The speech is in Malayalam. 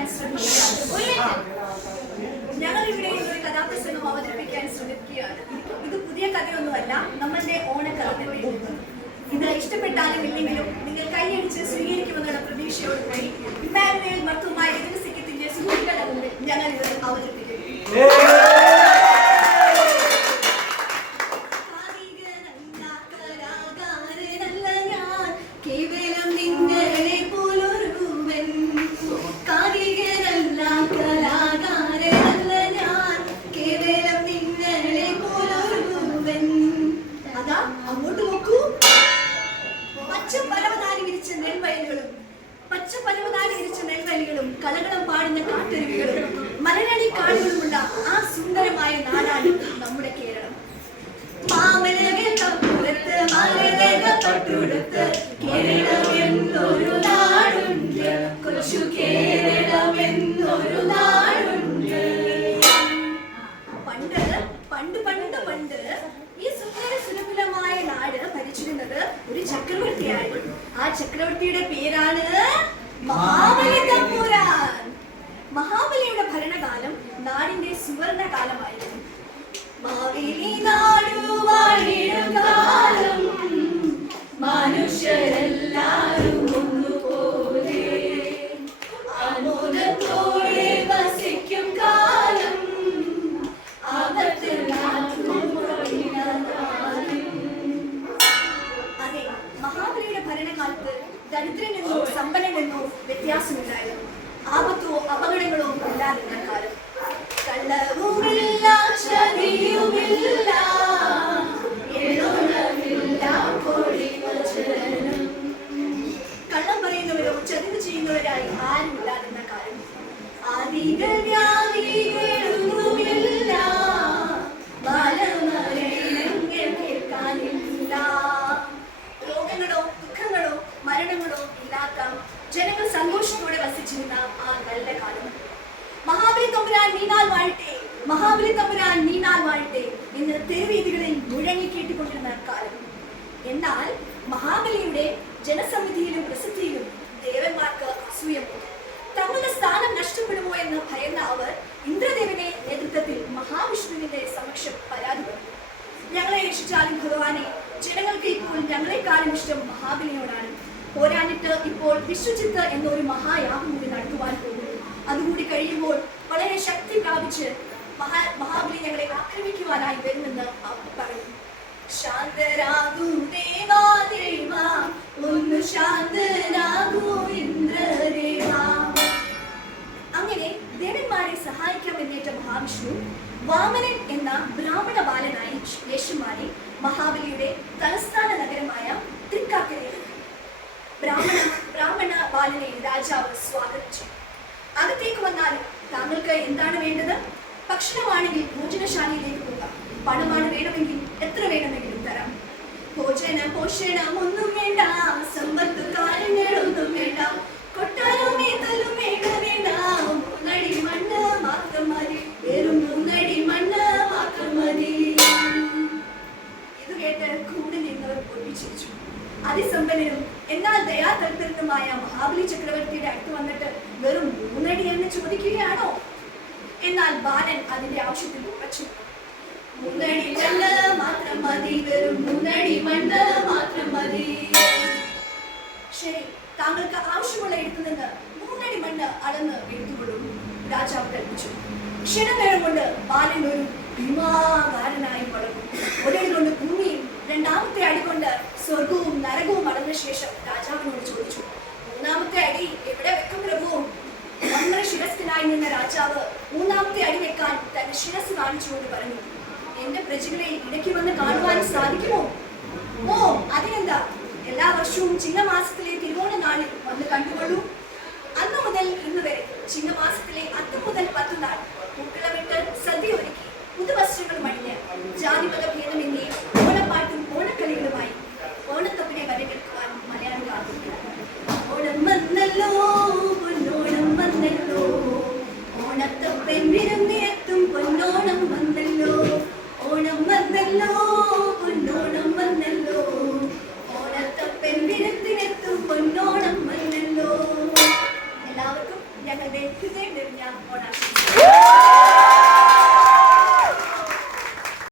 അവതരിപ്പിക്കാൻ ശ്രമിക്കുകയാണ്. ഞങ്ങൾ ഇവിടെ ഒരു കഥാപ്രസംഗം അവതരിപ്പിക്കാൻ ശ്രമിക്കുകയാണ്. ഇത് പുതിയ കഥയൊന്നുമല്ല, നമ്മളുടെ ഓണക്കഥ തന്നെ. ഇത് ഇഷ്ടപ്പെട്ടാലും ഇല്ലെങ്കിലും നിങ്ങൾ കൈയടിച്ച് സ്വീകരിക്കുമെന്നുള്ള പ്രതീക്ഷയോടുകൂടി ഇമ്മാനുവേൽ മർത്തുമായ രജനസിക്കത്തിന്റെ സുഹൃത്തുക്കളുടെ മുമ്പിൽ ഞങ്ങൾ ഇത് അവതരിപ്പിക്കുന്നു. നെൽവലികളും കളകളം പാടുന്ന കാട്ടരുവികളും മലയാളി കാടുകളുമുള്ള ആ സുന്ദരമായ നാടാണ് നമ്മുടെ കേരളം. കേരളം എന്നൊരു നാടുണ്ട്, കൊച്ചു കേരളം എന്നൊരു നാടുണ്ട്. പണ്ട് ഈ സുന്ദരസുലഭമായ നാട് ഭരിച്ചിരുന്നത് ഒരു ചക്രവർത്തിയായിരുന്നു. ആ ചക്രവർത്തിയുടെ പേരാണ് മഹാബലി തമ്പുരാൻ. മഹാബലിയുടെ ഭരണകാലം നാടിന്റെ സുവർണ കാലമായിരുന്നു. മാവേലി നാടുവാഴിടും കാലം, മനുഷ്യരെല്ലാരും ഒന്നുപോലെ ആമോദത്തോടെ വസിക്കും കാലം. അതെ, മഹാബലിയുടെ ഭരണകാലത്ത് ദരിദ്രനെന്നോ സമ്പന്നനെന്നോ വ്യത്യാസമില്ലായിരുന്നു. ആപത്തോ അപകടങ്ങളോ ഇല്ലാതിരുന്ന കാലം. കള്ളവുമില്ല, ചതിയുമില്ല, കള്ളം പറയുന്നവരോ ചതിവ് ചെയ്യുന്നവരായി ആരും ഇല്ലാതിരുന്ന കാലം. ആദികൾ വ്യാധികളൊന്നുമില്ല, കേൾക്കാനില്ല. രോഗങ്ങളോ ദുഃഖങ്ങളോ മരണങ്ങളോ ഇല്ലാത്ത ജനങ്ങൾ സന്തോഷത്തോടെ വസിച്ചിരുന്ന ആ നല്ല കാലം. മഹാബലി തമ്പുരാൻ നീണാൽ വാഴട്ടെ, മഹാബലി തമ്പുരാൻ നീണാൽ വാഴട്ടെ എന്ന് തെരുവീതികളിൽ മുഴങ്ങി കേട്ടിക്കൊണ്ടിരുന്ന കാലം. എന്നാൽ മഹാബലിയുടെ ജനസമിതിയിലും പ്രസിദ്ധിയിലും ദേവന്മാർക്ക് അസൂയ പോയി. തങ്ങളുടെ സ്ഥാനം നഷ്ടപ്പെടുമോ എന്ന് ഭയന്ന അവർ ഇന്ദ്രദേവന്റെ നേതൃത്വത്തിൽ മഹാവിഷ്ണുവിന്റെ സമക്ഷം പരാതി പറഞ്ഞു. ഞങ്ങളെ രക്ഷിച്ചാലും ഭഗവാനെ, ജനങ്ങൾക്ക് ഇപ്പോൾ ഞങ്ങളെക്കാളും ഇഷ്ടം മഹാബലിയോടാണ്. പോരാനിട്ട് ഇപ്പോൾ വിശ്വജിത്ത് എന്നൊരു മഹായാഗം കൂടി നടത്തുവാൻ പോകുന്നു. അതുകൂടി കഴിയുമ്പോൾ വളരെ ശക്തി പ്രാപിച്ച് മഹാബലി ഞങ്ങളെ ആക്രമിക്കുവാനായി വരുമെന്ന് അവർ പറയുന്നു. ശാന്തരാകൂ ദേവാ ദേവാ, ഒന്ന് ശാന്തരാകൂ ഇന്ദ്രദേവാ. അങ്ങനെ ദേവന്മാരെ സഹായിക്കാൻ എന്നേറ്റ മഹാവിഷ്ണു വാമനൻ എന്ന ബ്രാഹ്മണ ബാലനായി വേഷം മാറി മഹാബലിയുടെ തലസ്ഥാന നഗരമായ തൃക്കാക്കരയിൽ ബ്രാഹ്മണ ബാലനെ രാജാവ് സ്വാഗതം ചെയ്തു. അകത്തേക്ക് വന്നാലും താങ്കൾക്ക് എന്താണ് വേണ്ടത്? ഭക്ഷണമാണെങ്കിൽ ഭോജനശാലയിലേക്ക് പോകാം. പണമാണ് വേണമെങ്കിൽ എത്ര വേണമെങ്കിലും തരാം. പോഷണം ഒന്നും വേണ്ട, സമ്പത്ത് കാര്യങ്ങളൊന്നും വേണ്ട, കൊട്ടാരമേ തല്ലും വേണ്ട, മൂന്നടി മണ്ണ് മാത്രം മതി, വെറും 3 അടി മണ്ണ് മാത്രം മതി. ഇത് കേട്ട് കൂടെ നിന്നവർ പൊട്ടിച്ചിരിച്ചു. അതിസമ്പന്നനും എന്നാൽ ദയാതൽപരനുമായ മഹാബലി ചക്രവർത്തിയുടെ അടുത്ത് വന്നിട്ട് വെറും 3 അടി എന്ന് ചോദിക്കുകയാണോ? എന്നാൽ ബാലൻ അതിന്റെ ആവശ്യത്തിൽ ഉറച്ചു. 3 അടി മണ്ണ് മാത്രം മതി, വെറും 3 അടി മണ്ണ് മാത്രം മതി. ശരി, താങ്കൾക്ക് ആവശ്യമുള്ള എടുത്തു നിന്ന് 3 അടി മണ്ണ് അളന്ന് എടുത്തുകൊള്ളൂ, രാജാവ് കൽപ്പിച്ചു. ക്ഷണനേരം കൊണ്ട് ബാലൻ ഒരു ഭീമാകാരനായി വളർന്നു. ഒരടി കൊണ്ട് ഭൂമിയും 2ാമത്തെ അടി കൊണ്ട് സ്വർഗവും നരകവും അടഞ്ഞ ശേഷം രാജാവിനോട് ചോദിച്ചു, 3ാമത്തെ അടി എവിടെ വെക്കും പ്രഭു? നമ്മുടെ ശിരസ്ഥനായി നിന്ന രാജാവ് 3ാമത്തെ അടി വെക്കാൻ തന്റെ ശിരസ് കാണിച്ചുകൊണ്ട് പറഞ്ഞു, എന്റെ പ്രജകളെ ഇടയ്ക്ക് വന്ന് കാണുവാൻ സാധിക്കുമോ? ഓ, അതിനെന്താ, എല്ലാ വർഷവും ചിങ്ങമാസത്തിലെ തിരുവോണ നാളിൽ വന്ന് കണ്ടുകൊള്ളൂ. അന്ന് മുതൽ ഇന്ന് വരെ ചിങ്ങമാസത്തിലെ 10 മുതൽ 10 നാൾ പൂക്കളമിട്ട് സദ്യ ഒരുക്കി പുതുവസ്ത്രങ്ങളും അണിഞ്ഞ് ജാതിമത ഭേദമെന്നേ ഓണപ്പാട്ടും ഓണക്കളികളുമായി ഓണത്തപ്പിനെ വരവേൽക്കുവാൻ മലയാളം കാത്തിരിക്കുന്നു. ഓണം വന്നല്ലോ, പൊന്നോണം വന്നല്ലോ, ഓണത്തപ്പൻ വിരുന്നെത്തും പൊന്നോണം വന്നല്ലോ, ഓണം വന്നല്ലോ, പൊന്നോണം വന്നല്ലോ, ഓണത്തപ്പൻ വിരുന്നിനെത്തും പൊന്നോണം വന്നല്ലോ. എല്ലാവർക്കും ഞങ്ങളുടെ ഹൃദയം നിറഞ്ഞ ഓണാശംസകൾ.